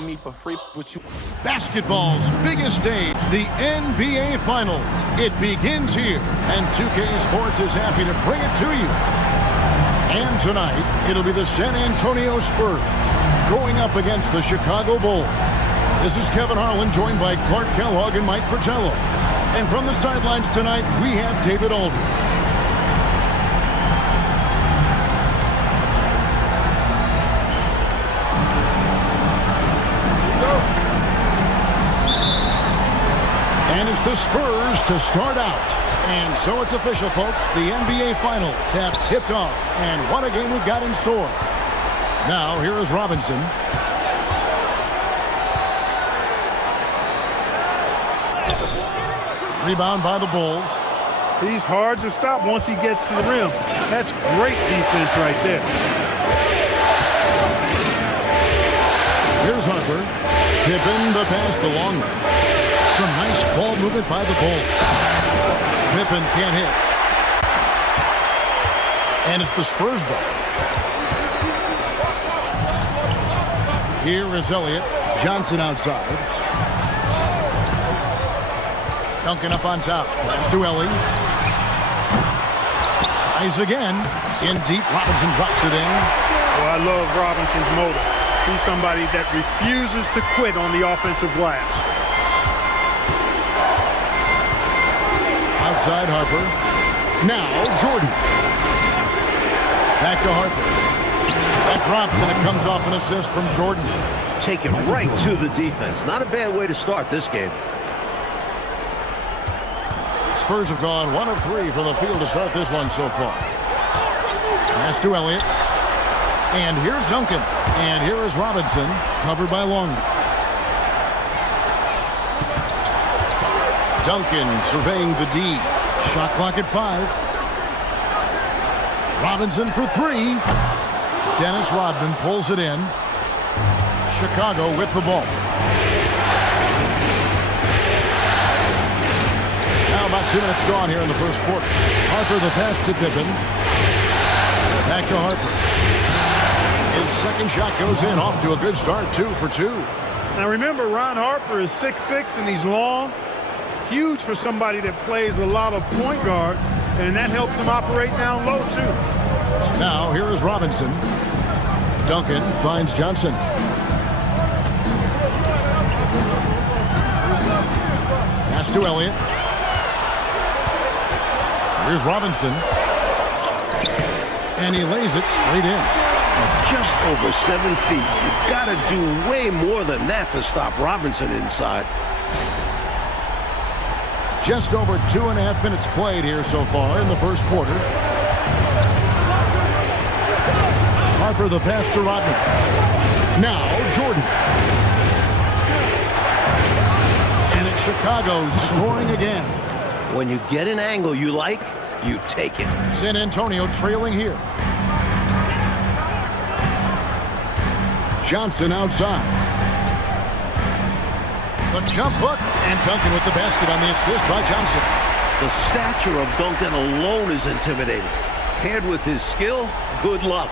me for free. What you? Basketball's biggest stage, the NBA Finals. It begins here, and 2K Sports is happy to bring it to you. And tonight, it'll be the San Antonio Spurs going up against the Chicago Bulls. This is Kevin Harlan, joined by Clark Kellogg and Mike Fratello. And from the sidelines tonight, we have David Aldridge. And it's the Spurs to start out. And so it's official, folks. The NBA Finals have tipped off. And what a game we've got in store. Now, here is Robinson. Rebound by the Bulls. He's hard to stop once he gets to the rim. That's great defense right there. Here's Harper. Pippen the pass to Longman. Some nice ball movement by the Bulls. Pippen can't hit. And it's the Spurs ball. Here is Elliott. Johnson outside. Duncan up on top. Pass to Elliott. Tries again. In deep. Robinson drops it in. Oh, I love Robinson's motor. He's somebody that refuses to quit on the offensive glass. Outside Harper. Now Jordan. Back to Harper. That drops and it comes off an assist from Jordan. Take it right to the defense. Not a bad way to start this game. Spurs have gone 1 of 3 from the field to start this one so far. Pass to Elliott. And here's Duncan. And here is Robinson, covered by Longman. Duncan surveying the D. Shot clock at 5. Robinson for 3. Dennis Rodman pulls it in. Chicago with the ball. Now about 2 minutes gone here in the first quarter. Harper the pass to Pippen. Back to Harper. His second shot goes in, off to a good start, 2 for 2. Now remember, Ron Harper is 6'6" and he's long. Huge for somebody that plays a lot of point guard, and that helps him operate down low, too. Now, here is Robinson. Duncan finds Johnson. Pass to Elliott. Here's Robinson. And he lays it straight in. Just over 7 feet. You've got to do way more than that to stop Robinson inside. Just over 2.5 minutes played here so far in the first quarter. Harper the pass to Rodman. Now Jordan. And it's Chicago scoring again. When you get an angle you like, you take it. San Antonio trailing here. Johnson outside. The jump hook, and Duncan with the basket on the assist by Johnson. The stature of Duncan alone is intimidating. Paired with his skill, good luck.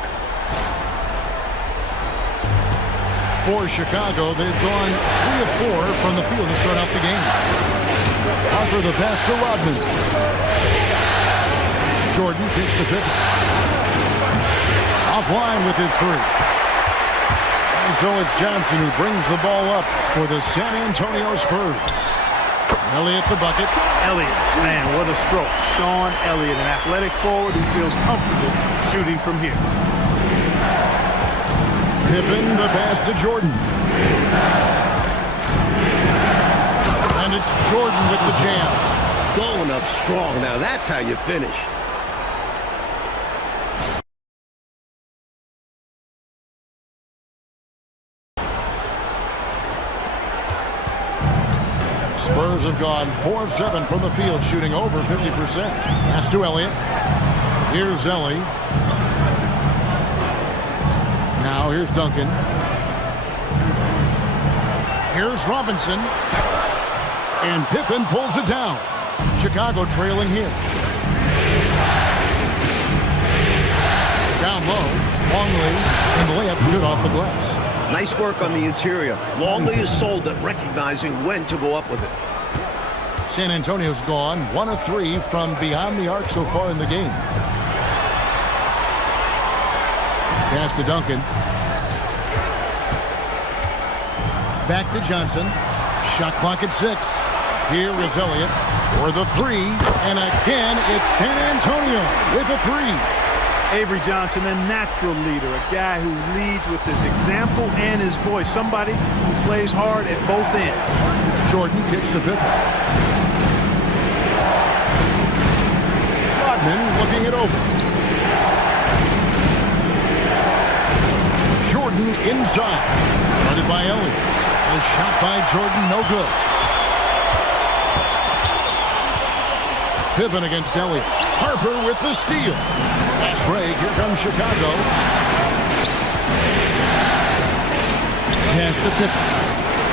For Chicago, they've gone 3 of 4 from the field to start out the game. Harper the pass to Rodman. Jordan kicks the pick. Offline with his 3. And so it's Johnson who brings the ball up for the San Antonio Spurs. Elliott the bucket. Elliott, man, what a stroke. Sean Elliott, an athletic forward who feels comfortable shooting from here. Pippen the pass to Jordan. And it's Jordan with the jam. Going up strong. Now that's how you finish. Spurs have gone 4 of 7 from the field, shooting over 50%. Pass to Elliott. Here's Ellie. Now here's Duncan. Here's Robinson. And Pippen pulls it down. Chicago trailing here. Down low. Longley. And the layup's good off the glass. Nice work on the interior. Longley is sold at recognizing when to go up with it. San Antonio's gone 1 of 3 from beyond the arc so far in the game. Pass to Duncan. Back to Johnson. Shot clock at 6. Here is Elliott for the 3. And again, it's San Antonio with a 3. Avery Johnson, a natural leader, a guy who leads with his example and his voice. Somebody who plays hard at both ends. Jordan kicks to Pippen. Rodman looking it over. Jordan inside. Guarded by Elliott. A shot by Jordan, no good. Pippen against Elliott. Harper with the steal. Last break, here comes Chicago. Pass to Pippen.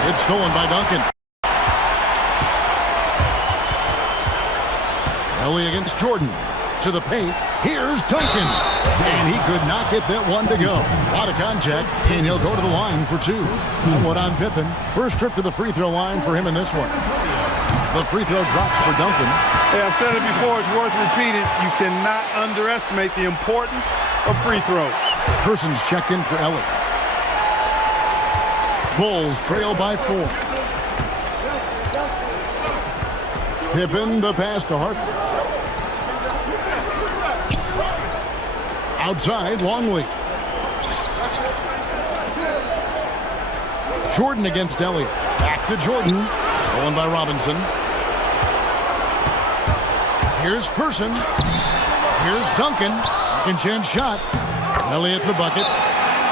It's stolen by Duncan. Elliott against Jordan. To the paint. Here's Duncan. And he could not get that one to go. A lot of contact, and he'll go to the line for 2. What on Pippen? First trip to the free throw line for him in this one. The free throw drops for Duncan. Hey, I've said it before, it's worth repeating. You cannot underestimate the importance of free throws. Persons checked in for Elliott. Bulls trail by 4. Pippen, the pass to Harper. Outside, Longley. Jordan against Elliott. Back to Jordan. Stolen by Robinson. Here's Person. Here's Duncan. Second chance shot. Elliott the bucket.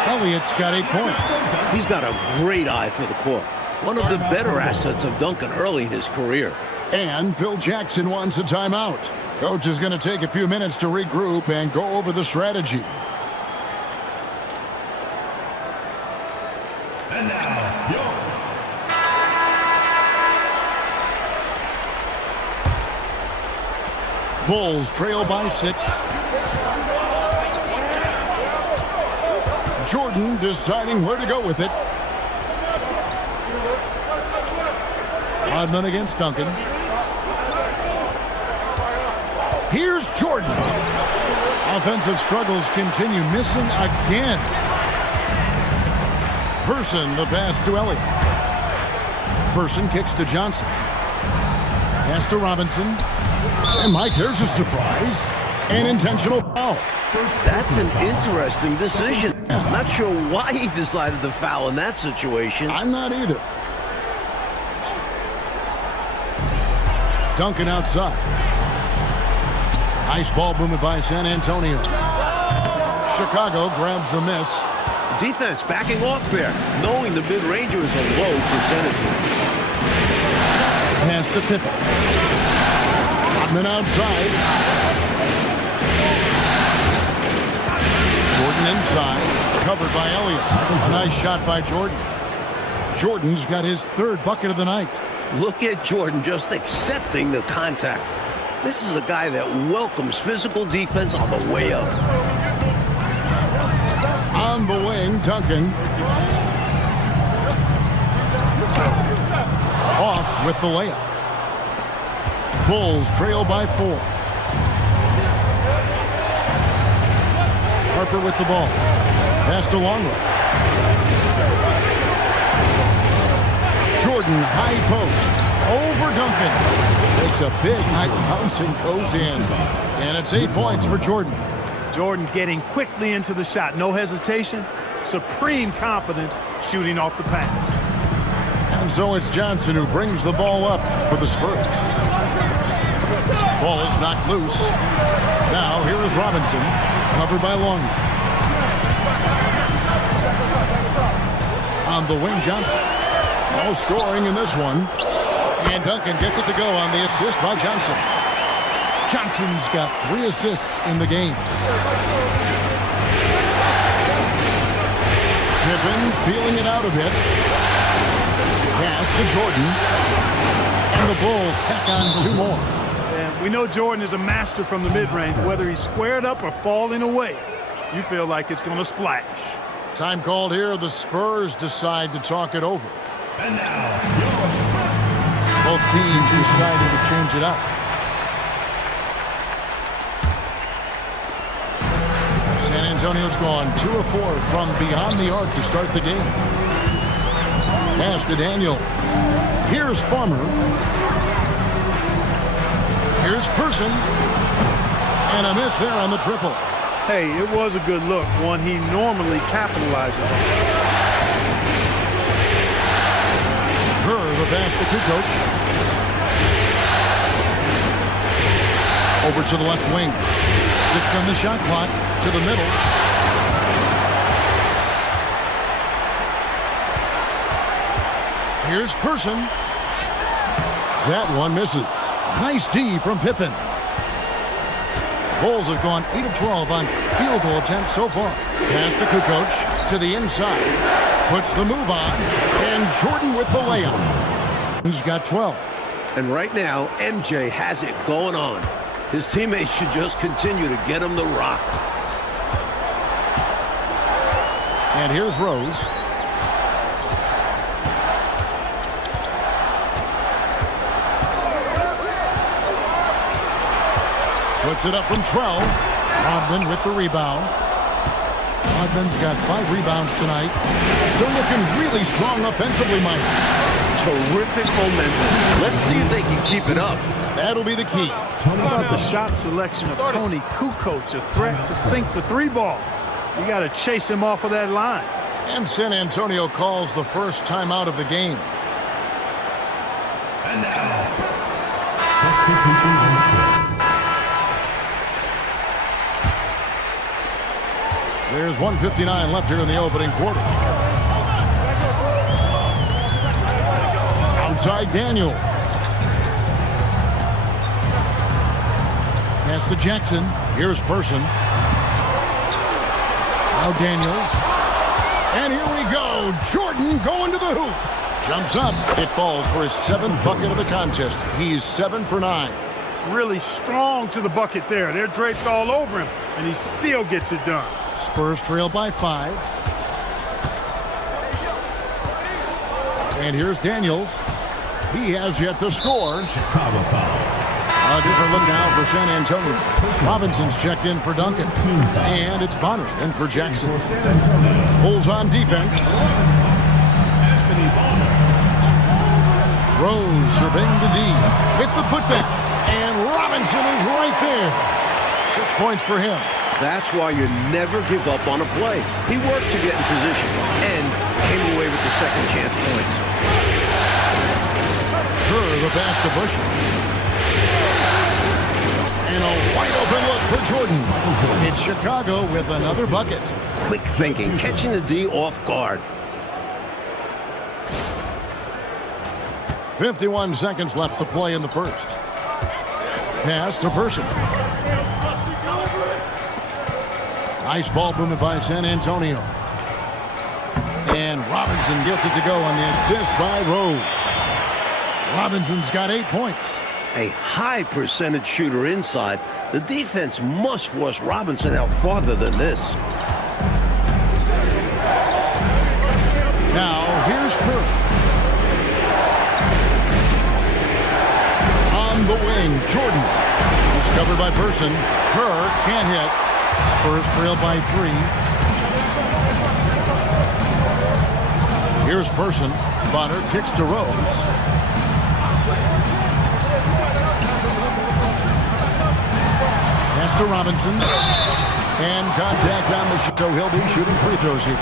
Elliott's got 8 points. He's got a great eye for the court. One of the better assets of Duncan early in his career. And Phil Jackson wants a timeout. Coach is going to take a few minutes to regroup and go over the strategy. And now, your Bulls trail by 6. Jordan deciding where to go with it. Rodman against Duncan. Here's Jordan. Offensive struggles continue, missing again. Person, the pass to Elliott. Person kicks to Johnson. Pass to Robinson. And Mike, there's a surprise. An intentional foul. That's an interesting decision. Not sure why he decided to foul in that situation. I'm not either. Duncan outside. Nice ball movement by San Antonio. Chicago grabs the miss. Defense backing off there, knowing the mid-ranger is a low percentage. Pass to Pippen. Rodman outside. Jordan inside. Covered by Elliott. A nice shot by Jordan. Jordan's got his 3rd bucket of the night. Look at Jordan just accepting the contact. This is a guy that welcomes physical defense on the way up. On the wing, Duncan. Off with the layup. Bulls trail by 4. Harper with the ball. Pass to Longley. Jordan, high post. Over Duncan. Takes a big high bounce and goes in. And it's 8 points for Jordan. Jordan getting quickly into the shot. No hesitation. Supreme confidence shooting off the pass. And so it's Johnson who brings the ball up for the Spurs. Ball's knocked loose. Now here is Robinson. Covered by Longley. On the wing, Johnson. No scoring in this one. And Duncan gets it to go on the assist by Johnson. Johnson's got 3 assists in the game. Pippen feeling it out a bit. Pass to Jordan. And the Bulls tack on 2 more. And we know Jordan is a master from the mid-range. Whether he's squared up or falling away, you feel like it's going to splash. Time called here. The Spurs decide to talk it over. And now, both teams decided to change it up. San Antonio's gone 2 of 4 from beyond the arc to start the game. Pass to Daniel. Here's Farmer. Here's Person. And a miss there on the triple. Hey, it was a good look, one he normally capitalizes on. Kerr, the pass to Kukoc. Over to the left wing. 6 on the shot clock. To the middle. Here's Person. That one misses. Nice D from Pippen. Bulls have gone 8 of 12 on field goal attempts so far. Pass to Kukoc to the inside. Puts the move on. And Jordan with the layup. He's got 12. And right now, MJ has it going on. His teammates should just continue to get him the rock. And here's Rose. Puts it up from 12. Rodman with the rebound. Rodman's got 5 rebounds tonight. They're looking really strong offensively, Mike. Terrific momentum. Let's see if they can keep it up. That'll be the key. How about the shot selection of Tony Kukoc, a threat to sink the 3-ball? You got to chase him off of that line. And San Antonio calls the first timeout of the game. and now, There's 1:59 left here in the opening quarter. Outside Daniel. Pass to Jackson. Here's Person. Now Daniels. And here we go. Jordan going to the hoop. Jumps up. It falls for his 7th bucket of the contest. He's 7 for 9. Really strong to the bucket there. They're draped all over him, and he still gets it done. Spurs trail by 5. And here's Daniels. He has yet to score. Chicago foul. A different look now for San Antonio. Robinson's checked in for Duncan. And it's Bonner in for Jackson. Bulls on defense. Rose surveying the D with the putback. And Robinson is right there. 6 points for him. That's why you never give up on a play. He worked to get in position and came away with the second chance points. Kerr, the pass to Busher. And a wide open look for Jordan. It's Chicago with another bucket. Quick thinking, catching the D off guard. 51 seconds left to play in the first. Pass to Person. Nice ball movement by San Antonio. And Robinson gets it to go on the assist by Rose. Robinson's got 8 points. A high percentage shooter inside. The defense must force Robinson out farther than this. Now, here's Kerr. On the wing, Jordan. He's covered by Person. Kerr can't hit. Spurs trail by 3. Here's Person. Bonner kicks to Rose. Pass to Robinson. And contact on the shoot, so he'll be shooting free throws here.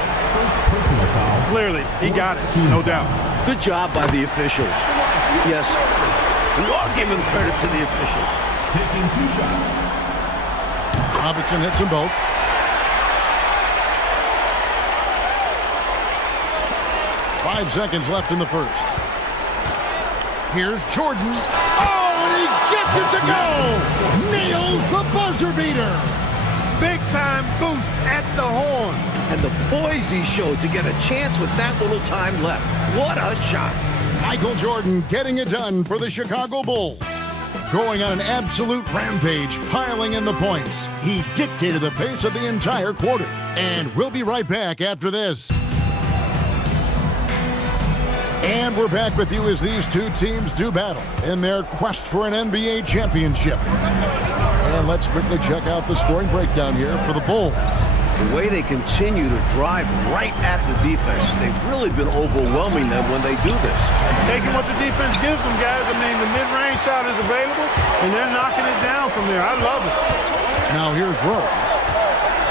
Clearly, he got it, no doubt. Good job by the officials. Yes, we are giving credit to the officials. Taking 2 shots. Robinson hits them both. Five seconds left in the first. Here's Jordan. Oh, and he gets it to go! Nails the buzzer beater! Big time boost at the horn. And the poise he showed to get a chance with that little time left. What a shot. Michael Jordan getting it done for the Chicago Bulls. going on an absolute rampage, piling in the points. He dictated the pace of the entire quarter. And we'll be right back after this. And we're back with you as these two teams do battle in their quest for an NBA championship. And let's quickly check out the scoring breakdown here for the Bulls. The way they continue to drive right at the defense, they've really been overwhelming them when they do this. Taking what the defense gives them, guys. I mean, the mid-range shot is available, and they're knocking it down from there. I love it. Now here's Rose.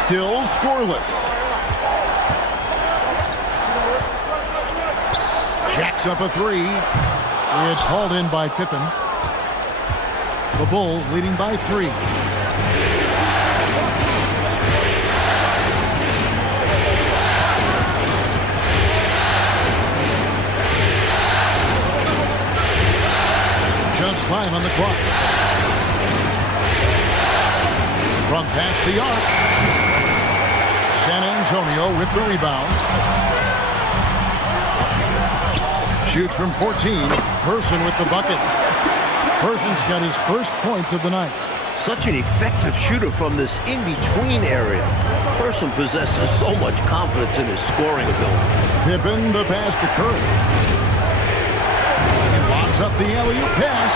Still scoreless. Jacks up a three. It's hauled in by Pippen. The Bulls leading by 3. Just 5 on the clock. From past the arc. San Antonio with the rebound. Shoots from 14. Person with the bucket. Person's got his first points of the night. Such an effective shooter from this in-between area. Person possesses so much confidence in his scoring ability. Pippen, the pass to Curry. He lobs up the Elliott pass.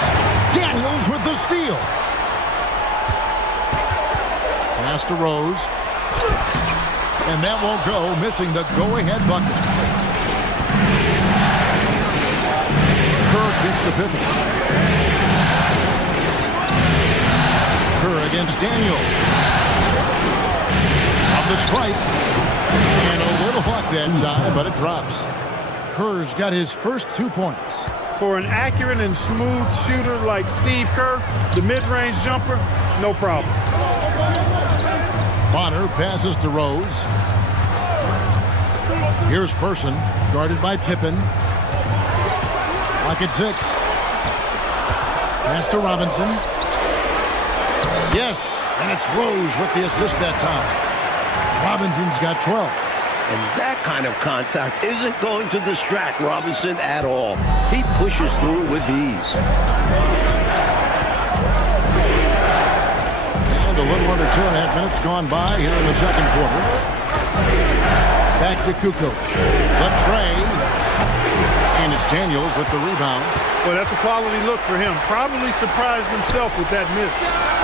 Daniels with the steal. Pass to Rose. And that won't go, missing the go-ahead bucket. Kerr gets the Pippen. Kerr against Daniel. On the strike. And a little luck that time, but it drops. Kerr's got his first 2 points. For an accurate and smooth shooter like Steve Kerr, the mid-range jumper, no problem. Bonner passes to Rose. Here's Person, guarded by Pippen. Lock at 6. Pass to Robinson. Yes, and it's Rose with the assist that time. Robinson's got 12. And that kind of contact isn't going to distract Robinson at all. He pushes through with ease. And a little under 2.5 minutes gone by here in the second quarter. Back to Kukoc. The trade. And it's Daniels with the rebound. Well, that's a quality look for him. Probably surprised himself with that miss.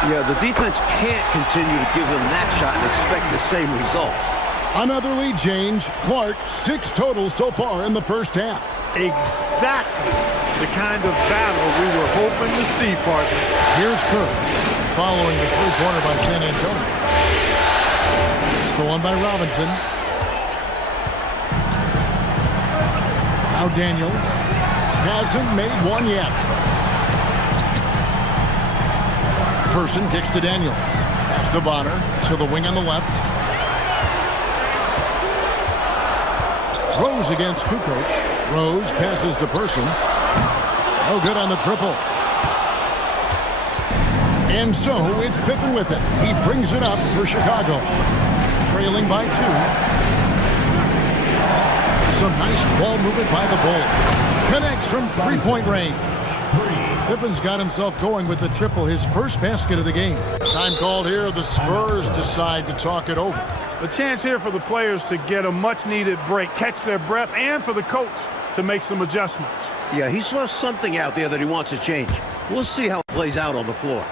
Yeah, the defense can't continue to give him that shot and expect the same results. Another lead change. Clark, 6 total so far in the first half. Exactly the kind of battle we were hoping to see, partner. Here's Kerr, following the three-pointer by San Antonio. Stolen by Robinson. Now Daniels hasn't made one yet. Person kicks to Daniels. Pass to Bonner to the wing on the left. Rose against Kukoc. Rose passes to Person. No good on the triple. And so it's Pippen with it. He brings it up for Chicago. Trailing by 2. Some nice ball movement by the Bulls. Connects from three-point range. Pippen's got himself going with the triple, his first basket of the game. Time called here. The Spurs decide to talk it over. A chance here for the players to get a much-needed break, catch their breath, and for the coach to make some adjustments. Yeah, he saw something out there that he wants to change. We'll see how it plays out on the floor.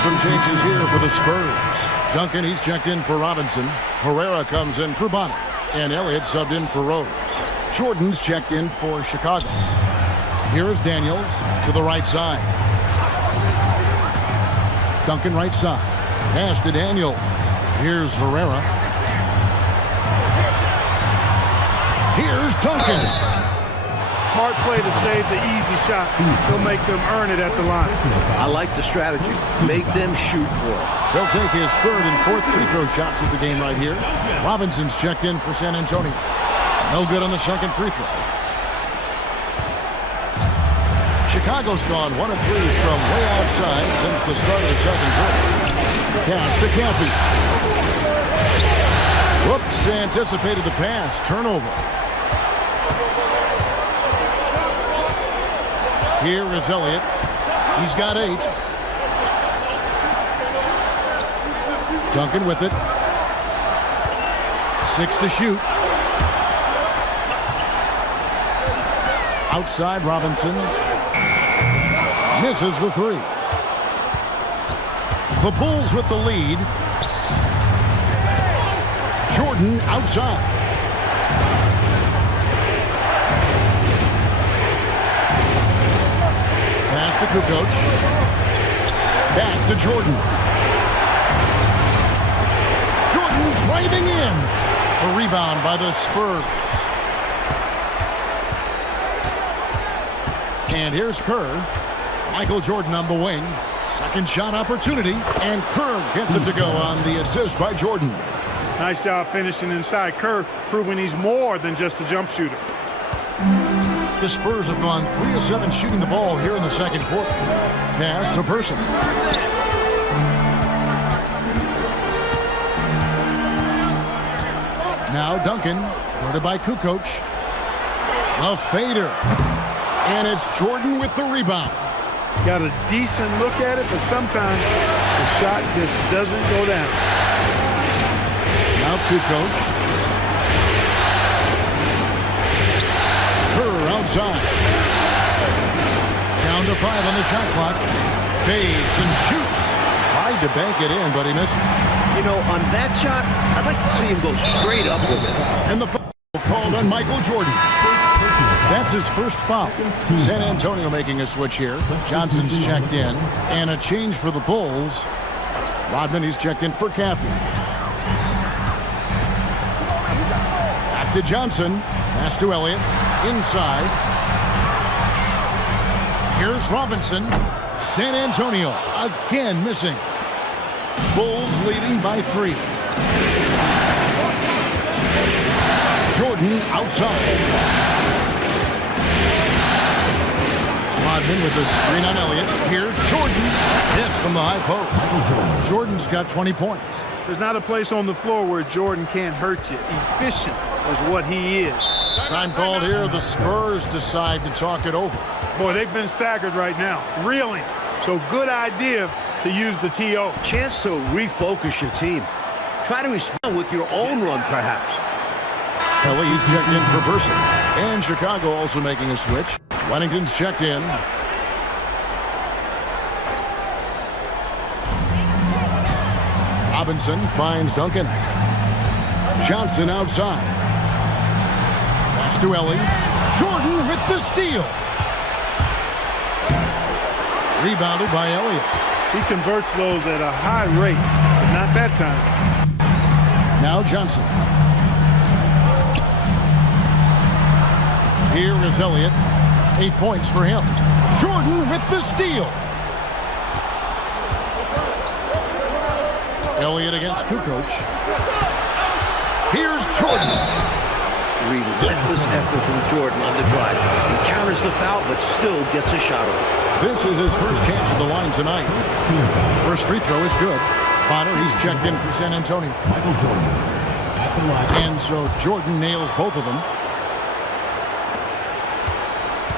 Some changes here for the Spurs. Duncan, he's checked in for Robinson. Herrera comes in for Bonner. And Elliott subbed in for Rose. Jordan's checked in for Chicago. Here is Daniels to the right side. Duncan right side. Pass to Daniels. Here's Herrera. Here's Duncan. Smart play to save the easy shots. He'll make them earn it at the line. I like the strategy. Make them shoot for it. He'll take his third and fourth free throw shots of the game right here. Robinson's checked in for San Antonio. No good on the second free throw. Chicago's gone 1 of 3 from way outside since the start of the second quarter. Pass to Caffey. Whoops, anticipated the pass. Turnover. Here is Elliott. He's got 8. Duncan with it. 6 to shoot. Outside Robinson. Misses the 3. The Bulls with the lead. Jordan outside. Pass to Kukoc. Back to Jordan. Jordan driving in. A rebound by the Spurs. And here's Kerr. Michael Jordan on the wing. Second shot opportunity. And Kerr gets it to go on the assist by Jordan. Nice job finishing inside. Kerr proving he's more than just a jump shooter. The Spurs have gone 3 of 7 shooting the ball here in the second quarter. Pass to Person. Now Duncan, guarded by Kukoc. A fader. And it's Jordan with the rebound. Got a decent look at it, but sometimes the shot just doesn't go down. Now Kukoc. Kerr outside. Down to 5 on the shot clock. Fades and shoots. Tried to bank it in, but he misses. You know, on that shot, I'd like to see him go straight up with it. And the foul called on Michael Jordan. That's his first foul. San Antonio making a switch here. Johnson's checked in. And a change for the Bulls. Rodman, he's checked in for Caffey. Back to Johnson. Pass to Elliott. Inside. Here's Robinson. San Antonio again missing. Bulls leading by 3. Jordan outside. Rodman with the screen on Elliott. Here's Jordan. Hits from the high post. Jordan's got 20 points. There's not a place on the floor where Jordan can't hurt you. Efficient is what he is. Time called here. The Spurs decide to talk it over. Boy, they've been staggered right now. Reeling. So good idea to use the TO. Chance to refocus your team. Try to respond with your own run, perhaps. Elliott's checked in for Person. And Chicago also making a switch. Wennington's checked in. Robinson finds Duncan. Johnson outside. Pass to Elliott. Jordan with the steal. Rebounded by Elliott. He converts those at a high rate, but not that time. Now Johnson. Here is Elliott. 8 points for him. Jordan with the steal. Elliott against Kukoc. Here's Jordan. Relentless effort from Jordan on the drive. Encounters the foul, but still gets a shot off. This is his first chance at the line tonight. First free throw is good. Bonner, he's checked in for San Antonio. Michael Jordan at the line. And so Jordan nails both of them.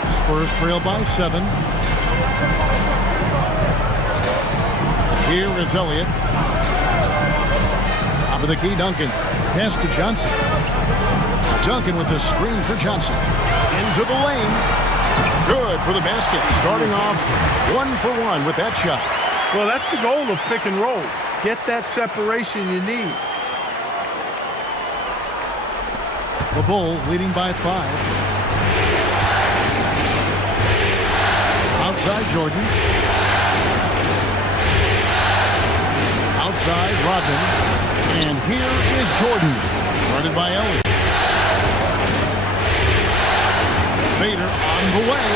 Spurs trail by 7. Here is Elliott. Top of the key, Duncan. Pass to Johnson. Duncan with the screen for Johnson. Into the lane. Good for the basket. Starting off 1 for 1 with that shot. Well, that's the goal of pick and roll. Get that separation you need. The Bulls leading by 5. Outside Jordan. Outside Rodman. And here is Jordan. Guarded by Elliott. Fader on the way.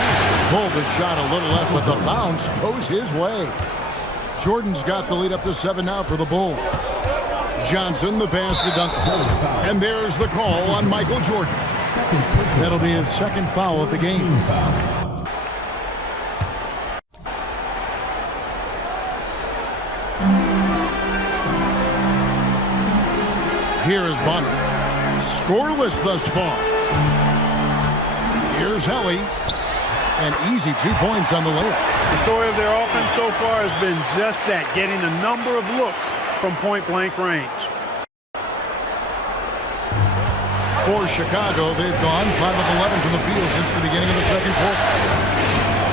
Pulled the shot a little left, but the bounce goes his way. Jordan's got the lead up to 7 now for the Bulls. Johnson, the pass to Duncan. And there's the call on Michael Jordan. That'll be his second foul of the game. Here is Bonner. Scoreless thus far. Here's Helly. An easy 2 points on the layup. The story of their offense so far has been just that, getting a number of looks from point-blank range. For Chicago, they've gone 5 of 11 from the field since the beginning of the second quarter.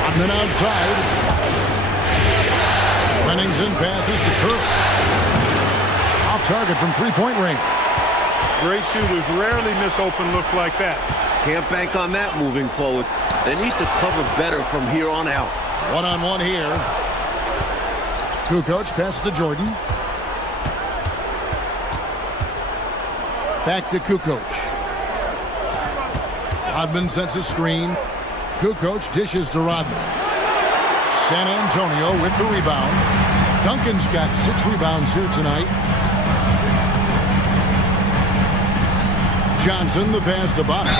Admiral outside. Pennington passes to Kerr. Off target from three-point range. Great shooters rarely miss open looks like that. Can't bank on that moving forward. They need to cover better from here on out. One-on-one here. Kukoc passes to Jordan. Back to Kukoc. Rodman sends a screen. Kukoc dishes to Rodman. San Antonio with the rebound. Duncan's got 6 rebounds here tonight. Johnson, the pass to Bonner.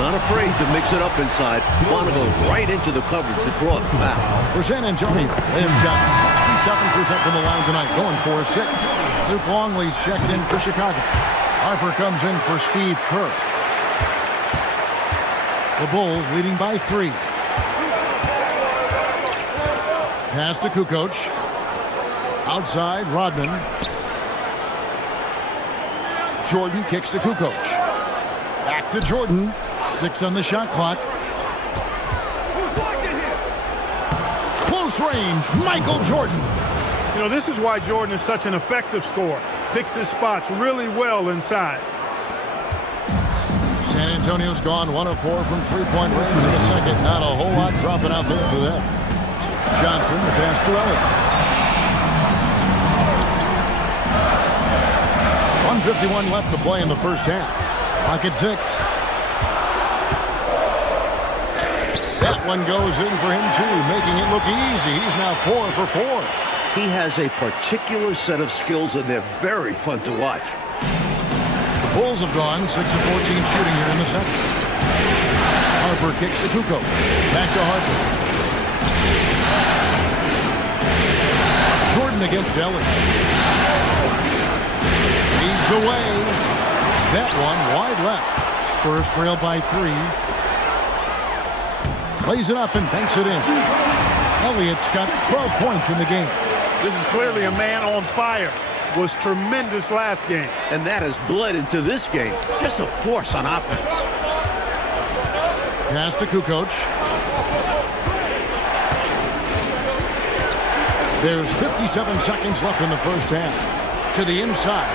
Not afraid to mix it up inside. Bonner goes right into the coverage to draw a foul. For San Antonio, they have shot 67% from the line tonight, going 4-6. Luke Longley's checked in for Chicago. Harper comes in for Steve Kerr. The Bulls leading by 3. Pass to Kukoc. Outside, Rodman. Jordan kicks to Kukoc. Back to Jordan. 6 on the shot clock. Close range, Michael Jordan. You know, this is why Jordan is such an effective scorer. Picks his spots really well inside. San Antonio's gone 1 of 4 from three-point range in the second. Not a whole lot dropping out there for them. Johnson, the pass to Elliott. 1:51 left to play in the first half. Clock at 6. That one goes in for him too, making it look easy. He's now 4 for 4. He has a particular set of skills, and they're very fun to watch. The Bulls have gone 6 of 14 shooting here in the second. Harper kicks to Kukoc. Back to Harper. Jordan against Elliott. Leads away. That one wide left. Spurs trail by 3. Lays it up and banks it in. Elliott's got 12 points in the game. This is clearly a man on fire. Was tremendous last game. And that has bled into this game. Just a force on offense. Pass to Kukoc. There's 57 seconds left in the first half. To the inside.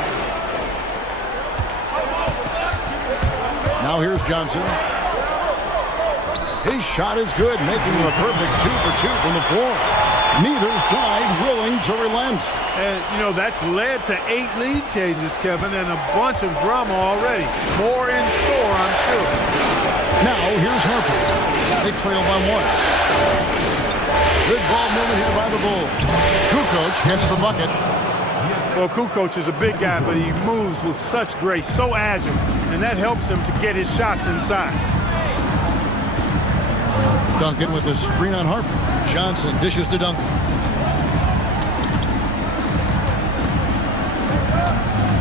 Now here's Johnson. His shot is good, making him a perfect 2 for 2 from the floor. Neither side willing to relent. And, you know, that's led to 8 lead changes, Kevin, and a bunch of drama already. More in store, I'm sure. Now here's Harper. They trail by 1. Good ball movement here by the Bulls. Kukoc hits the bucket. Well, Kukoc is a big guy, but he moves with such grace, so agile, and that helps him to get his shots inside. Duncan with a screen on Harper. Johnson dishes to Duncan.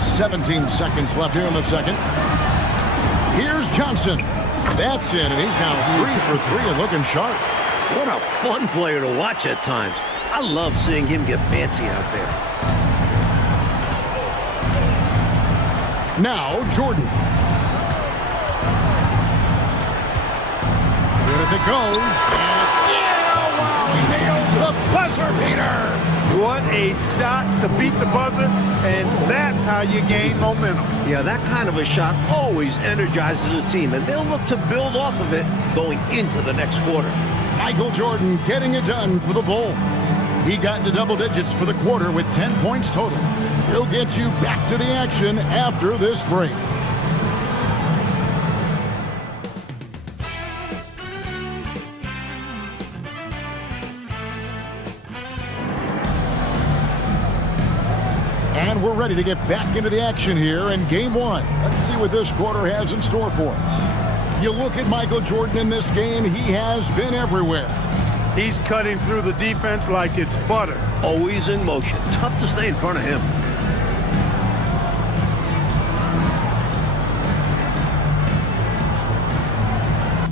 17 seconds left here in the second. Here's Johnson. That's in, and he's now 3 for 3 and looking sharp. What a fun player to watch at times. I love seeing him get fancy out there. Now Jordan. Good if it goes. And it's wow, he nails the buzzer beater. What a shot to beat the buzzer, and that's how you gain momentum. Yeah, that kind of a shot always energizes a team, and they'll look to build off of it going into the next quarter. Michael Jordan getting it done for the Bulls. He got into double digits for the quarter with 10 points total. He'll get you back to the action after this break. And we're ready to get back into the action here in Game 1. Let's see what this quarter has in store for us. You look at Michael Jordan in this game, he has been everywhere. He's cutting through the defense like it's butter. Always in motion. Tough to stay in front of him.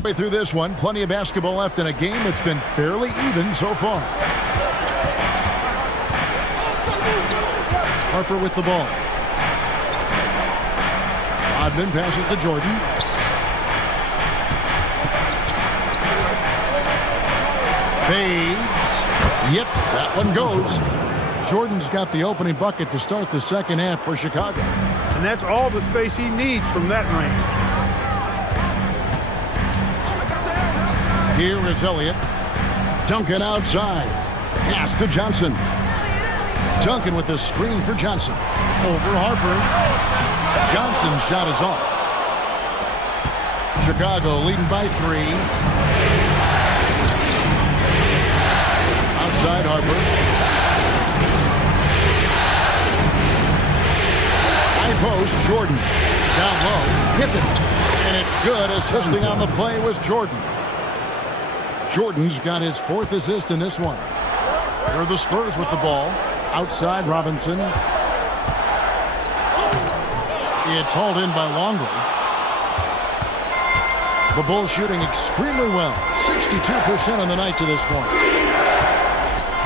Way through this one, plenty of basketball left in a game that's been fairly even so far. Harper with the ball. Rodman passes to Jordan. Fades. Yep, that one goes. Jordan's got the opening bucket to start the second half for Chicago. And that's all the space he needs from that range. Here is Elliott. Duncan outside. Pass to Johnson. Duncan with the screen for Johnson. Over Harper. Johnson's shot is off. Chicago leading by 3. Outside Harper. High post, Jordan. Down low, Pippen. And it's good. Assisting on the play was Jordan. Jordan's got his 4th assist in this one. Here are the Spurs with the ball. Outside Robinson. It's hauled in by Longley. The Bulls shooting extremely well. 62% on the night to this point.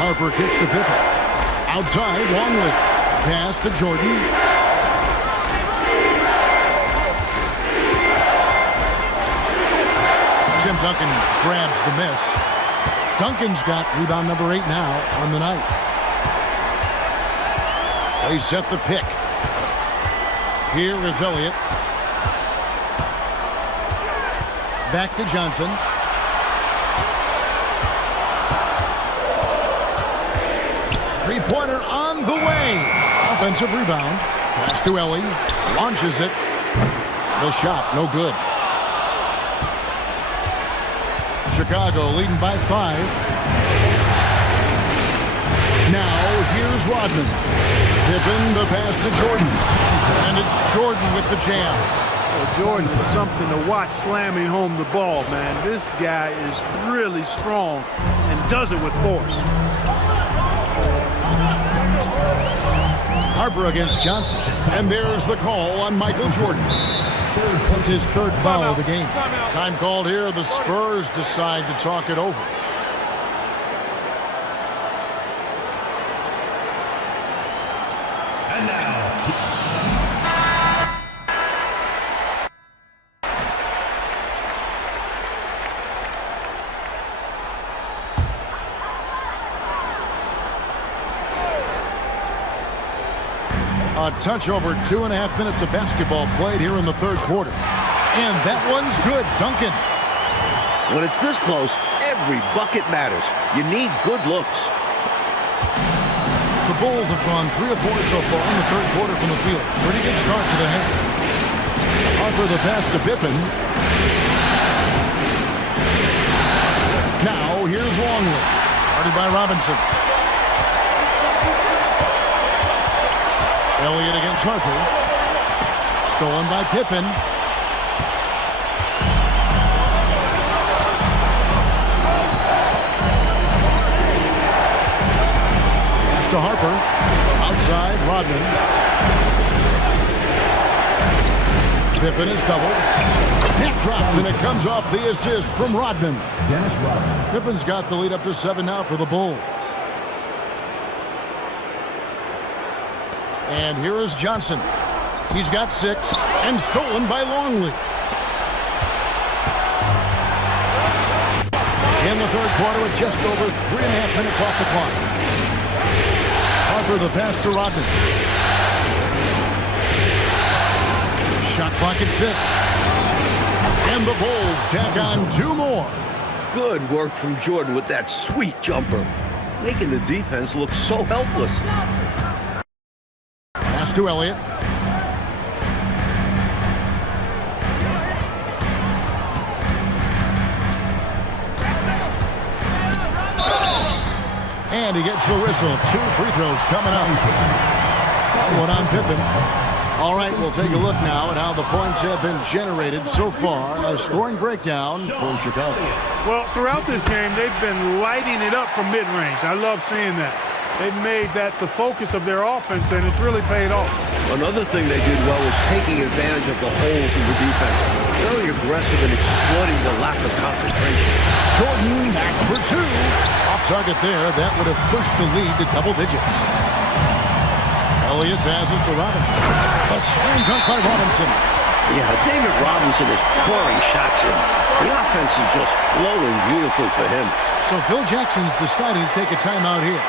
Harper kicks to Pippen. Outside Longley. Pass to Jordan. Tim Duncan grabs the miss. Duncan's got rebound number 8 now on the night. They set the pick. Here is Elliott. Back to Johnson. Three-pointer on the way. Offensive rebound. Pass to Ellie. Launches it. The shot, no good. Chicago leading by 5. Now here's Rodman. Pippen the pass to Jordan. And it's Jordan with the jam. Well, Jordan is something to watch slamming home the ball, man. This guy is really strong and does it with force. Harper against Johnson. And there's the call on Michael Jordan. That's his 3rd foul of the game. Time called here. The Spurs decide to talk it over. And now. A touch over 2.5 minutes of basketball played here in the 3rd quarter. And that one's good. Duncan. When it's this close, every bucket matters. You need good looks. The Bulls have gone 3 of 4 so far in the 3rd quarter from the field. Pretty good start to the half. Harper the pass to Pippen. Now here's Longley. Guarded by Robinson. Elliott against Harper. Stolen by Pippen. Pass to Harper. Outside, Rodman. Pippen is doubled. That drops, and it comes off the assist from Rodman. Dennis Rodman. Pippen's got the lead up to 7 now for the Bulls. And here is Johnson. He's got 6 and stolen by Longley. In the 3rd quarter with just over 3.5 minutes off the clock. Harper the pass to Rodman. Shot clock at 6. And the Bulls tack on 2 more. Good work from Jordan with that sweet jumper, making the defense look so helpless. Pass to Elliott. And he gets the whistle. 2 free throws coming up. One on Pippen. All right, we'll take a look now at how the points have been generated so far. A scoring breakdown for Chicago. Well, throughout this game, they've been lighting it up from mid-range. I love seeing that. They've made that the focus of their offense, and it's really paid off. Another thing they did well was taking advantage of the holes in the defense. Very aggressive in exploiting the lack of concentration. Jordan back for two. Off target there. That would have pushed the lead to double digits. Elliott passes to Robinson. A slam dunk by Robinson. Yeah, David Robinson is pouring shots in. The offense is just flowing beautifully for him. So Phil Jackson's decided to take a timeout here.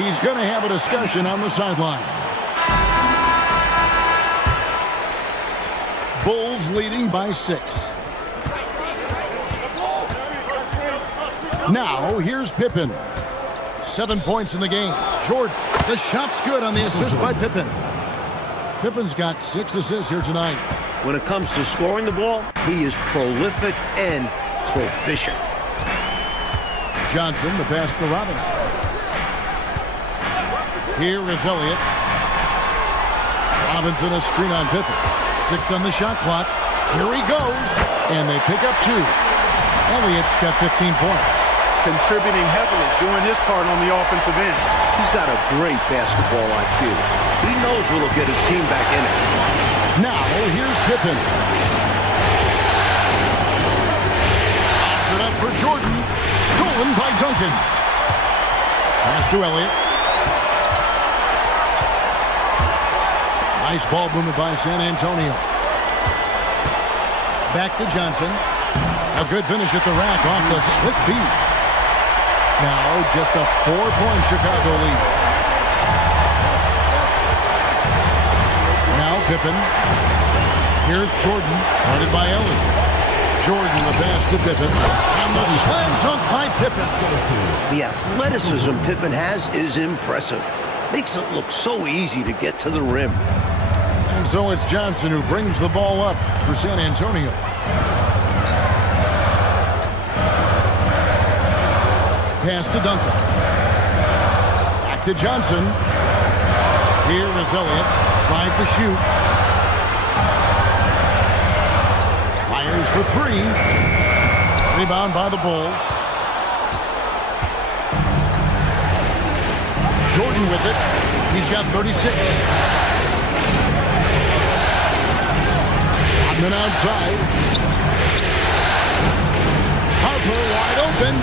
He's going to have a discussion on the sideline. Bulls leading by 6. Now, here's Pippen. 7 points in the game. Jordan, the shot's good on the assist by Pippen. Pippen's got 6 assists here tonight. When it comes to scoring the ball, he is prolific and proficient. Johnson, the pass to Robinson. Here is Elliott. Robinson, a screen on Pippen. 6 on the shot clock. Here he goes. And they pick up 2. Elliott's got 15 points. Contributing heavily, doing his part on the offensive end. He's got a great basketball IQ. He knows what'll get his team back in it. Now, here's Pippen. Pops it up for Jordan. Stolen by Duncan. Pass to Elliott. Nice ball movement by San Antonio. Back to Johnson. A good finish at the rack off the slick feed. Now, just a 4-point Chicago lead. Now, Pippen. Here's Jordan, guarded by Elliott. Jordan, the pass to Pippen. And the slam dunk by Pippen. The athleticism Pippen has is impressive. Makes it look so easy to get to the rim. And so it's Johnson who brings the ball up for San Antonio. Pass to Duncan. Back to Johnson. Here is Elliott. 5 to shoot. Fires for 3. Rebound by the Bulls. Jordan with it. He's got 36. Admiral outside. Harper wide open.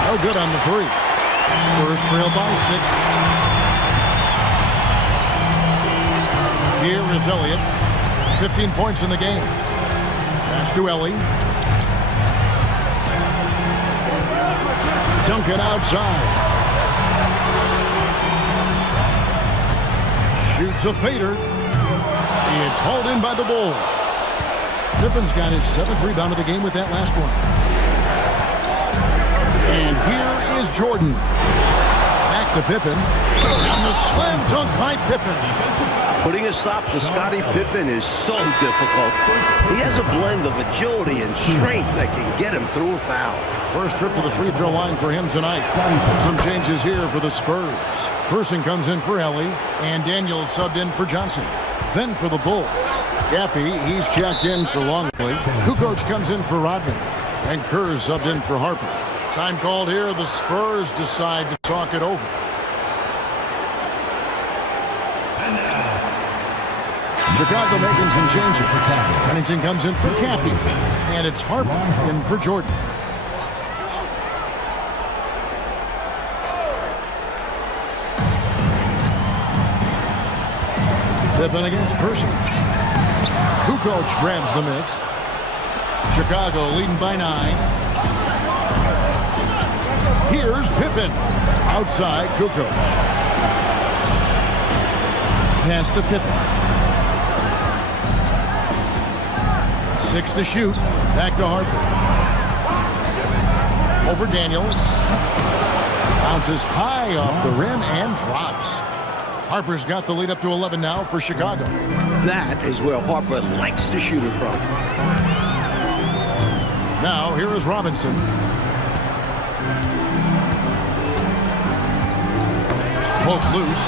No good on the 3. Spurs trail by 6. Here is Elliott. 15 points in the game. Pass to Ellie. Duncan outside. Shoots a fader. It's hauled in by the Bulls. Pippen's got his 7th rebound of the game with that last one. And here is Jordan. Back to Pippen. And the slam dunk by Pippen. Putting a stop to Scottie Pippen is so difficult. He has a blend of agility and strength that can get him through a foul. First trip to the free throw line for him tonight. Some changes here for the Spurs. Person comes in for Ellie, and Daniels subbed in for Johnson. Then for the Bulls, Gaffey, he's checked in for Longley. Kukoc comes in for Rodman, and Kerr subbed in for Harper. Time called here. The Spurs decide to talk it over. Chicago making some changes. Pennington comes in for Gaffey, and it's Harper in for Jordan. Pippen against Person. Kukoc grabs the miss. Chicago leading by 9. Here's Pippen. Outside, Kukoc. Pass to Pippen. 6 to shoot. Back to Harper. Over Daniels. Bounces high off the rim and drops. Harper's got the lead up to 11 now for Chicago. That is where Harper likes to shoot it from. Now, here is Robinson. Poke loose.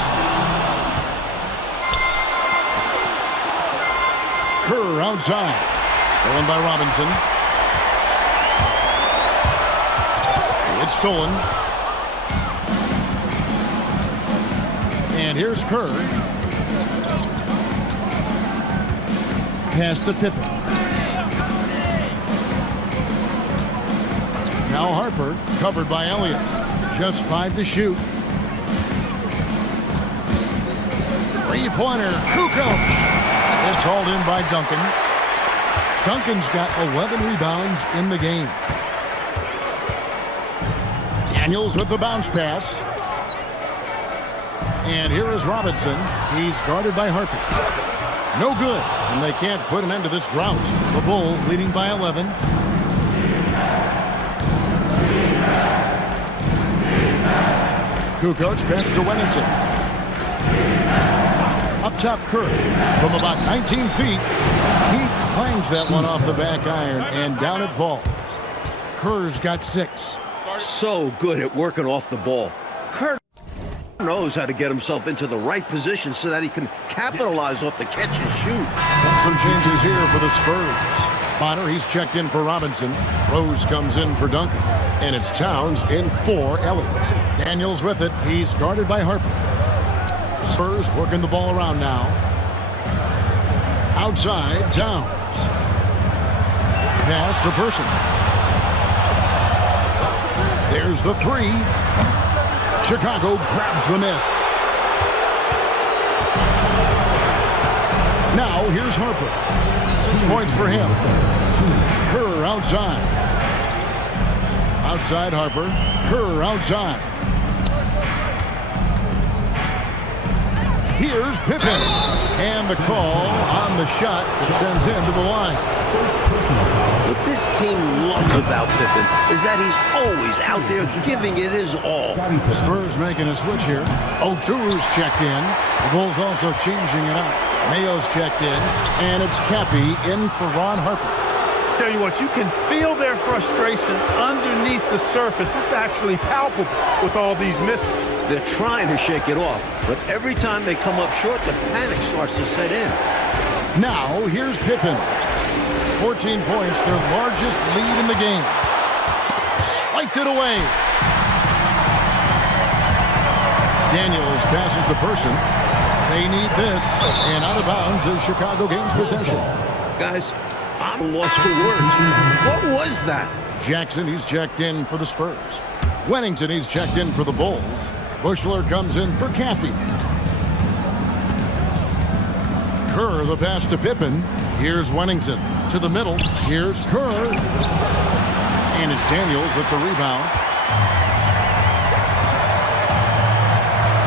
Kerr outside. Stolen by Robinson. It's stolen. And here's Kerr. Pass to Pippen. Al Harper covered by Elliott. Just 5 to shoot. Three-pointer, Kukoc. It's hauled in by Duncan. Duncan's got 11 rebounds in the game. Daniels with the bounce pass. And here is Robinson. He's guarded by Harper. No good, and they can't put an end to this drought. The Bulls leading by 11. Kukoc pass to Wennington. Up top, Kerr from about 19 feet. He clangs that one off the back iron, and down it falls. Kerr's got 6. So good at working off the ball. Kerr knows how to get himself into the right position so that he can capitalize off the catch and shoot. Some changes here for the Spurs. Bonner, he's checked in for Robinson. Rose comes in for Duncan. And it's Towns in for Elliott. Daniels with it. He's guarded by Harper. Spurs working the ball around now. Outside, Towns. Pass to Person. There's the 3. Chicago grabs the miss. Now here's Harper. 6 points for him. Kerr outside. Outside Harper. Kerr outside. Here's Pippen. And the call on the shot that sends him to the line. What this team loves about Pippen is that he's always out there giving it his all. Spurs making a switch here. Oturu's checked in. The Bulls also changing it up. Mayo's checked in. And it's Caffey in for Ron Harper. Tell you what, you can feel their frustration underneath the surface. It's actually palpable with all these misses. They're trying to shake it off, but every time they come up short, the panic starts to set in. Now, here's Pippen. 14 points, their largest lead in the game. Swiped it away. Daniels passes to Person. They need this, and out of bounds as Chicago gains possession. Guys, I'm lost for words. What was that? Jackson, he's checked in for the Spurs. Wennington, he's checked in for the Bulls. Bushler comes in for Caffey. Kerr, the pass to Pippen. Here's Wennington. To the middle. Here's Kerr. And it's Daniels with the rebound.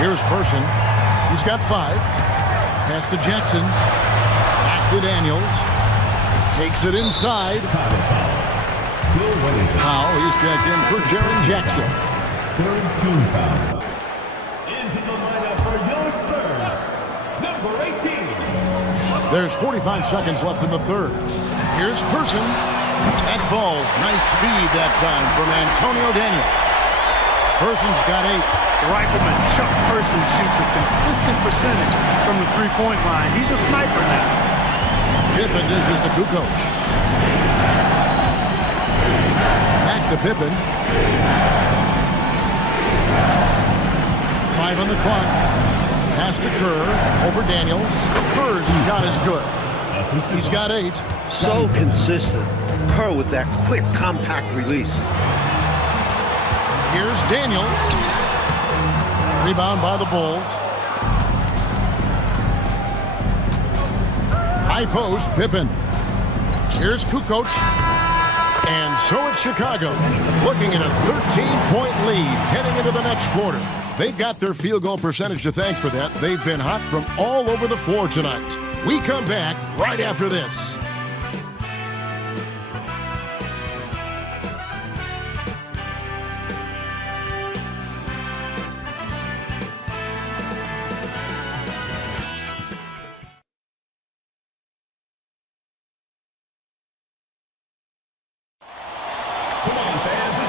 Here's Person. He's got 5. Pass to Jackson. Back to Daniels. Takes it inside. Powell, he's checked in for Jaren Jackson. Third team foul. Into the lineup for your Spurs, number 18. There's 45 seconds left in the third. Here's Person. That falls. Nice feed that time from Antonio Daniels. Person's got 8. Rifleman Chuck Person shoots a consistent percentage from the three-point line. He's a sniper now. Pippen dishes to Kukoc. Back to Pippen. 5 on the clock. Pass to Kerr. Over Daniels. Kerr's shot is good. He's got 8. So consistent. Kerr with that quick, compact release. Here's Daniels. Rebound by the Bulls. High post, Pippen. Here's Kukoc. And so it's Chicago, looking at a 13-point lead heading into the next quarter. They've got their field goal percentage to thank for that. They've been hot from all over the floor tonight. We come back right after this.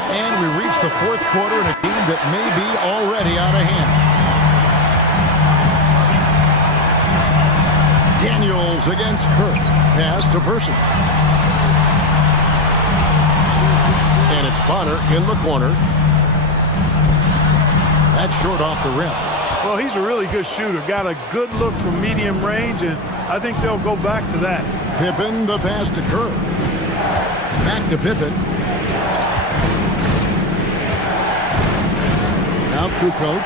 And we reach the fourth quarter in a game that may be already out of hand. Daniels against Kerr. Pass to Person. And it's Bonner in the corner. That's short off the rim. Well, he's a really good shooter. Got a good look from medium range, and I think they'll go back to that. Pippen, the pass to Kerr. Back to Pippen. Now Kukoc.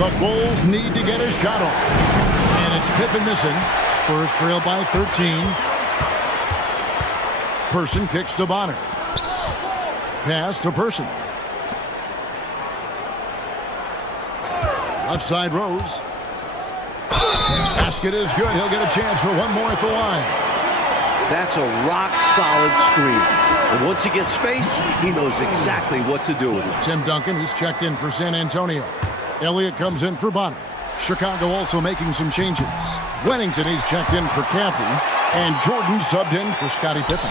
The Bulls need to get a shot off. And it's Pippen missing. Spurs trail by 13. Person kicks to Bonner. Pass to Person. Left side Rose. Basket is good. He'll get a chance for one more at the line. That's a rock-solid screen. And once he gets space, he knows exactly what to do with it. Tim Duncan, he's checked in for San Antonio. Elliott comes in for Bonner. Chicago also making some changes. Wennington, he's checked in for Caffey. And Jordan subbed in for Scottie Pippen.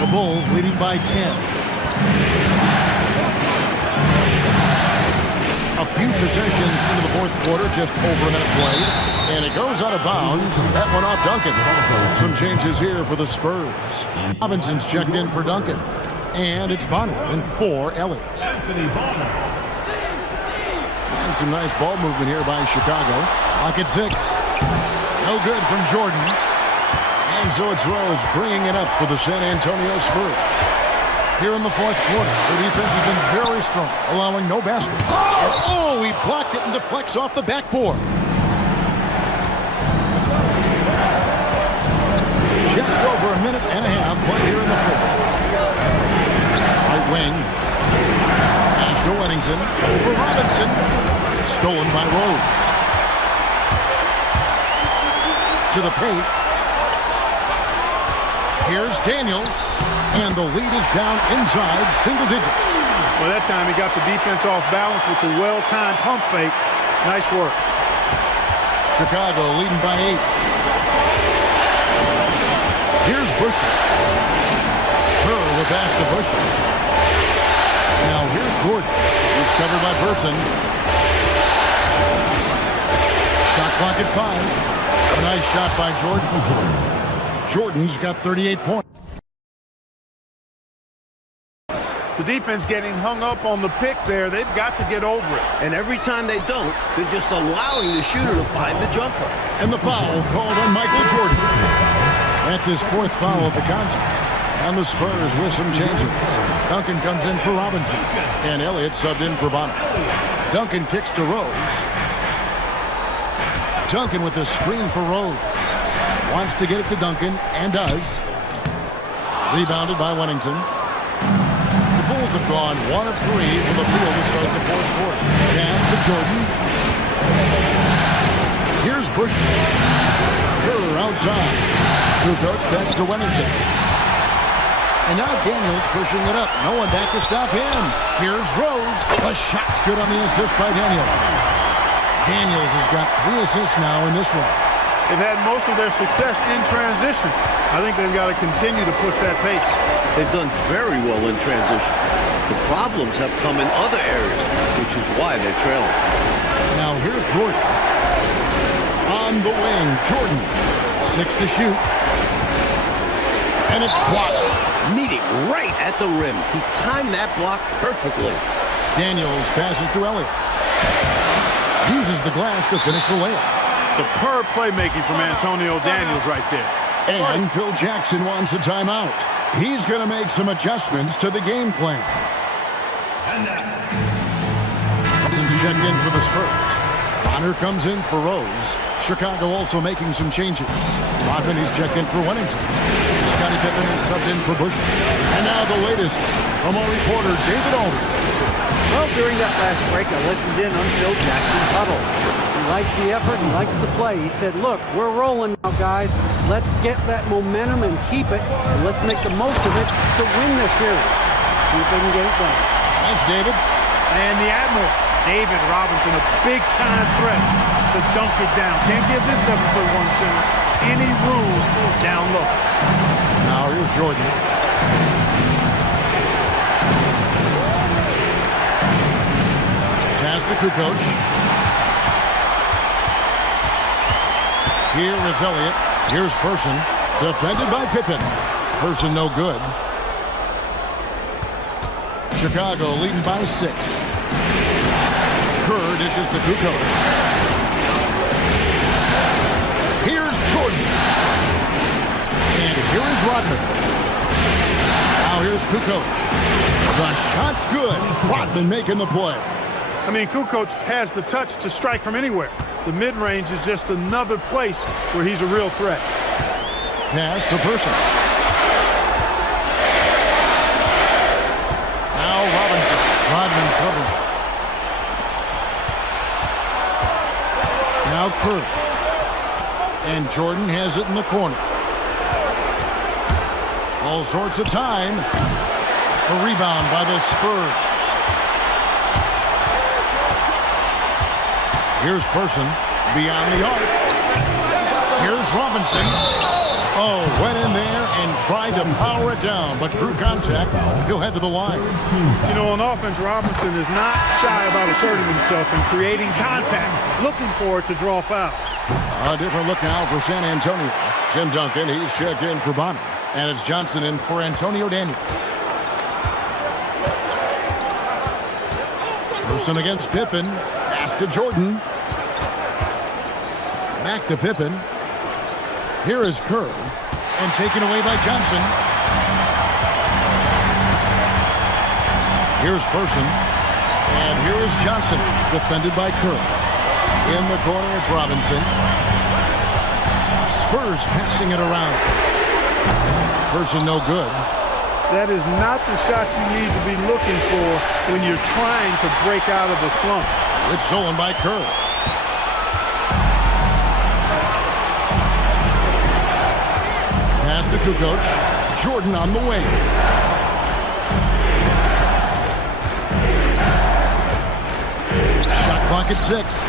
The Bulls leading by 10. A few possessions into the fourth quarter, just over a minute played. And it goes out of bounds. That one off Duncan. Some changes here for the Spurs. Robinson's checked in for Duncan. And it's Bonner and for Elliott. And some nice ball movement here by Chicago. Lock at 6. No good from Jordan. And so it's Rose bringing it up for the San Antonio Spurs. Here in the fourth quarter, the defense has been very strong, allowing no baskets. Oh, he blocked it and deflects off the backboard. Just over a minute and a half play here in the fourth. Right wing. Pass to Wennington. Over Robinson. Stolen by Rose. To the paint. Here's Daniels. And the lead is down inside single digits. Well, that time he got the defense off balance with the well-timed pump fake. Nice work. Chicago leading by 8. Here's Busher. Kerr with pass to Busher. Now here's Jordan. He's covered by Person. Shot clock at 5. A nice shot by Jordan. Jordan's got 38 points. The defense getting hung up on the pick there. They've got to get over it. And every time they don't, they're just allowing the shooter to find the jumper. And the foul called on Michael Jordan. That's his fourth foul of the contest. And the Spurs with some changes. Duncan comes in for Robinson. And Elliott subbed in for Bonner. Duncan kicks to Rose. Duncan with the screen for Rose. Wants to get it to Duncan, and does. Rebounded by Wennington. The Bulls have gone 1 of 3 from the field to start the fourth quarter. Pass to Jordan. Here's Busher. Kerr outside. Kukoc pass to Wennington. And now Daniels pushing it up. No one back to stop him. Here's Rose. The shot's good on the assist by Daniels. Daniels has got 3 assists now in this one. They've had most of their success in transition. I think they've got to continue to push that pace. They've done very well in transition. The problems have come in other areas, which is why they're trailing. Now here's Jordan. On the wing, Jordan. 6 to shoot. And it's blocked. Meeting right at the rim. He timed that block perfectly. Daniels passes to Elliott. Uses the glass to finish the layup. Superb playmaking from Antonio Daniels right there. And Phil Jackson wants a timeout. He's going to make some adjustments to the game plan. Since checked in for the Spurs. Bonner comes in for Rose. Chicago also making some changes. Rodman, he's checked in for Wennington. Scottie Pippen is subbed in for Bushman. And now the latest from our reporter, David Aldridge. Well, during that last break, I listened in on Phil Jackson's huddle. He likes the effort, he likes the play. He said, look, we're rolling now, guys. Let's get that momentum and keep it, and let's make the most of it to win this series. See if they can get it done. Thanks, David. And the Admiral, David Robinson, a big-time threat to dunk it down. Can't give this 7'1" center any room down low. Now here's Jordan. Pass to Kukoc. Here is Elliott. Here's Person. Defended by Pippen. Person no good. Chicago leading by 6. Kerr dishes to Kukoc. Here's Jordan. And here is Rodman. Now here's Here's Kukoc. The shot's good. Rodman making the play. I mean, Kukoc has the touch to strike from anywhere. The mid-range is just another place where he's a real threat. Pass to Person. Now Robinson. Rodman covering. Now Kerr. And Jordan has it in the corner. All sorts of time. A rebound by the Spurs. Here's Person beyond the arc. Here's Robinson. Oh, went in there and tried to power it down, but drew contact. He'll head to the line. You know, on offense, Robinson is not shy about asserting himself and creating contact, looking for it to draw foul. A different look now for San Antonio. Tim Duncan, he's checked in for Bonner. And it's Johnson in for Antonio Daniels. Person against Pippen. Pass to Jordan. Back to Pippen. Here is Kerr. And taken away by Johnson. Here's Person. And here is Johnson. Defended by Kerr. In the corner, it's Robinson. Spurs passing it around. Person no good. That is not the shot you need to be looking for when you're trying to break out of a slump. It's stolen by Kerr. Pass to Kukoc. Jordan on the wing. Shot clock at 6.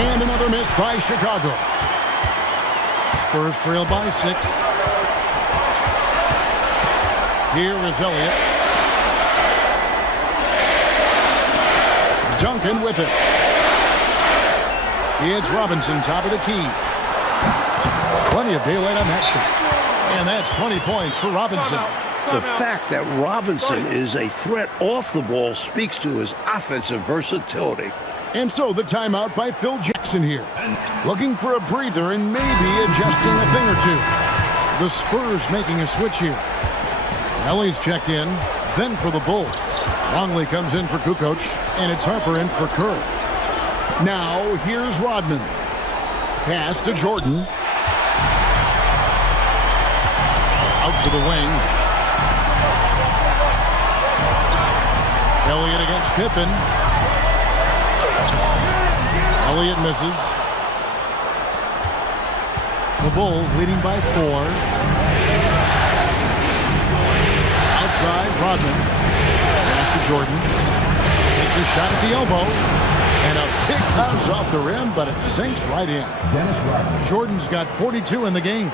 And another miss by Chicago. Spurs trail by 6. Here is Elliott. Duncan with it. It's Robinson, top of the key. Plenty of daylight on that shot. And that's 20 points for Robinson. The fact that Robinson is a threat off the ball speaks to his offensive versatility. And so the timeout by Phil Jackson here. Looking for a breather and maybe adjusting a thing or two. The Spurs making a switch here. Elliott's checked in, then for the Bulls. Longley comes in for Kukoc, and it's Harper in for Kerr. Now, here's Rodman. Pass to Jordan. Out to the wing. Elliott against Pippen. Elliott misses. The Bulls leading by 4. Outside, Rodman. Pass to Jordan. Takes a shot at the elbow. And a big bounce off the rim, but it sinks right in. Dennis Rodman. Jordan's got 42 in the game.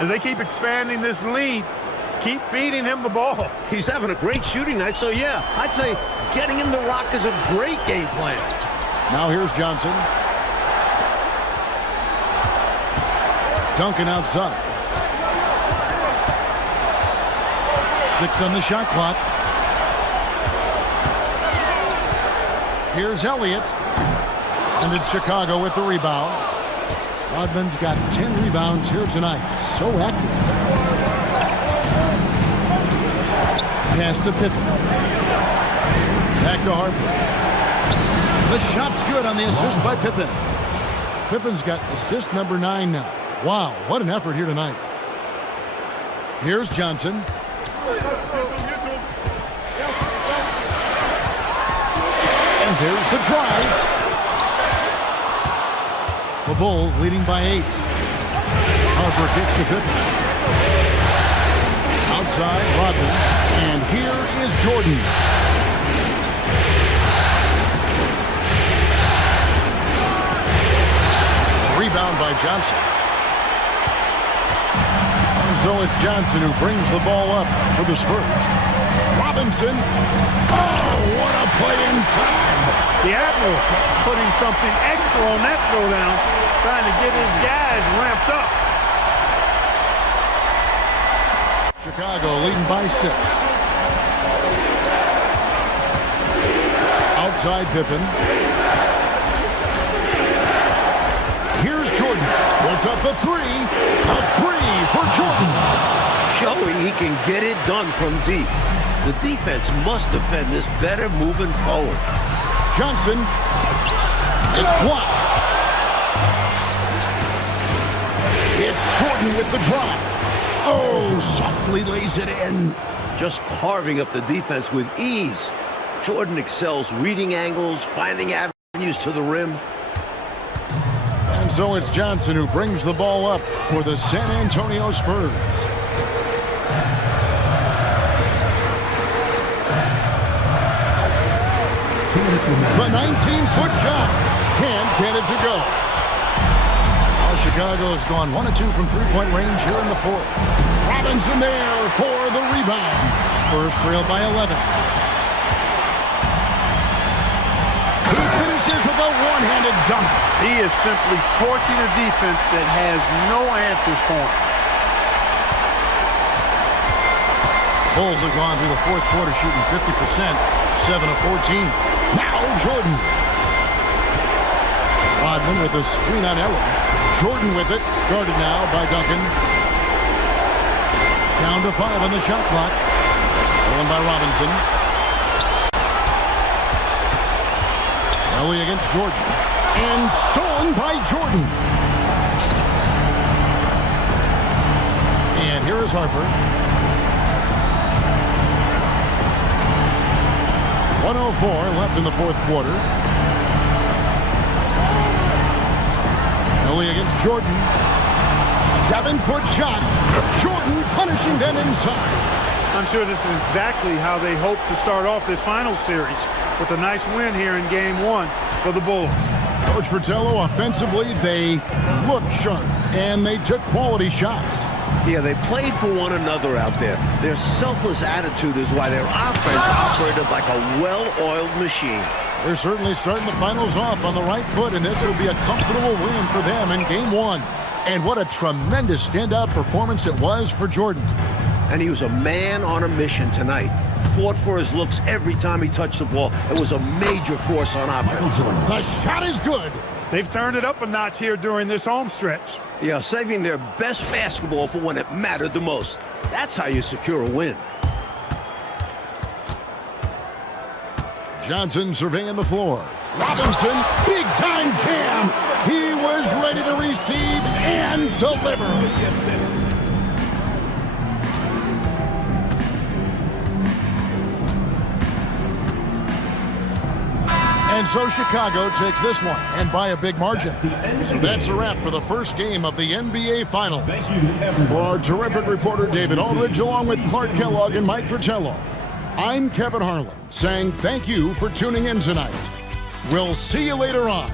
As they keep expanding this lead, keep feeding him the ball. He's having a great shooting night, so yeah, I'd say getting him the rock is a great game plan. Now here's Johnson. Duncan outside. 6 on the shot clock. Here's Elliott. And it's Chicago with the rebound. Rodman's got 10 rebounds here tonight. So active. Pass to Pippen. Back to Harper. The shot's good on the assist by Pippen. Pippen's got assist number 9 now. Wow, what an effort here tonight. Here's Johnson. And there's the drive. The Bulls leading by 8. Harper gets to Pippen. Outside, Rodman. And here is Jordan. Rebound by Johnson. And so it's Johnson who brings the ball up for the Spurs. Robinson. Oh, what a play inside. The Admiral putting something extra on that throwdown, trying to get his guys ramped up. Chicago leading by 6. Outside Pippen. Here's Jordan. Puts up the 3. A 3 for Jordan. Showing he can get it done from deep. The defense must defend this better moving forward. Johnson. It's blocked. It's Jordan with the drop. Oh, softly lays it in. Just carving up the defense with ease. Jordan excels reading angles, finding avenues to the rim. And so it's Johnson who brings the ball up for the San Antonio Spurs. The 19-foot shot can't get it to go. Well, Chicago has gone 1 of 2 from three-point range here in the fourth. Robinson there for the rebound. Spurs trail by 11. He finishes with a one-handed dunk. He is simply torching a defense that has no answers for him. Bulls have gone through the fourth quarter shooting 50%, 7 of 14. Now Jordan. Rodman with a screen on Elliott. Jordan with it, guarded now by Duncan. Down to 5 on the shot clock. Stolen by Robinson. Elliott against Jordan. And stolen by Jordan. And here is Harper. 1:04 left in the fourth quarter. Elliott against Jordan. 7-foot shot. Jordan punishing them inside. I'm sure this is exactly how they hope to start off this final series, with a nice win here in game 1 for the Bulls. Coach Fratello, offensively, they looked sharp, and they took quality shots. Yeah, they played for one another out there. Their selfless attitude is why their offense operated like a well-oiled machine. They're certainly starting the finals off on the right foot, and this will be a comfortable win for them in game 1. And what a tremendous standout performance it was for Jordan. And he was a man on a mission tonight. Fought for his looks every time he touched the ball. It was a major force on offense. The shot is good. They've turned it up a notch here during this home stretch. Yeah, saving their best basketball for when it mattered the most. That's how you secure a win. Johnson surveying the floor. Robinson, big-time jam. He was ready to receive and deliver. And so Chicago takes this one, and by a big margin. So that's a wrap for the first game of the NBA Finals. For our terrific reporter David Aldridge, along with Clark Kellogg and Mike Fratello, I'm Kevin Harlan, saying thank you for tuning in tonight. We'll see you later on